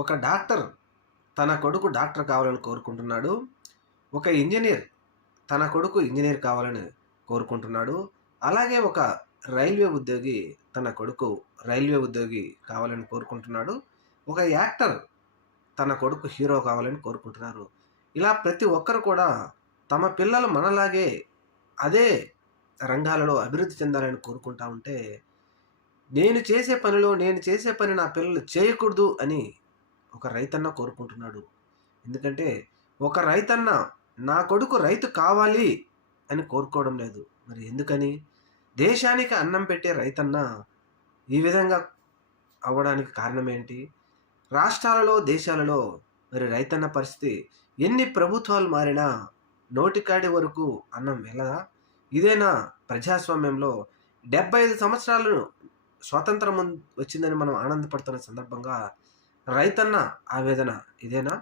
ఒక డాక్టర్ తన కొడుకు డాక్టర్ కావాలని కోరుకుంటున్నాడు. ఒక ఇంజనీర్ తన కొడుకు ఇంజనీర్ కావాలని కోరుకుంటున్నాడు. అలాగే ఒక రైల్వే ఉద్యోగి తన కొడుకు రైల్వే ఉద్యోగి కావాలని కోరుకుంటున్నాడు. ఒక యాక్టర్ తన కొడుకు హీరో కావాలని కోరుకుంటున్నారు. ఇలా ప్రతి ఒక్కరు కూడా తమ పిల్లలు మనలాగే అదే రంగాలలో అభివృద్ధి చెందాలని కోరుకుంటా ఉంటే, నేను చేసే పని నా పిల్లలు చేయకూడదు అని ఒక రైతన్న కోరుకుంటున్నాడు. ఎందుకంటే ఒక రైతన్న నా కొడుకు రైతు కావాలి అని కోరుకోవడం లేదు. మరి ఎందుకని? దేశానికి అన్నం పెట్టే రైతన్న ఈ విధంగా అవ్వడానికి కారణం ఏంటి? రాష్ట్రాలలో, దేశాలలో మరి రైతన్న పరిస్థితి ఎన్ని ప్రభుత్వాలు మారినా నోటికాడి వరకు అన్నం వెళ్ళదా? ఇదేనా ప్రజాస్వామ్యంలో 75 సంవత్సరాలు స్వాతంత్రం వచ్చిందని మనం ఆనందపడుతున్న సందర్భంగా రైతన్న ఆవేదన ఇదేనా?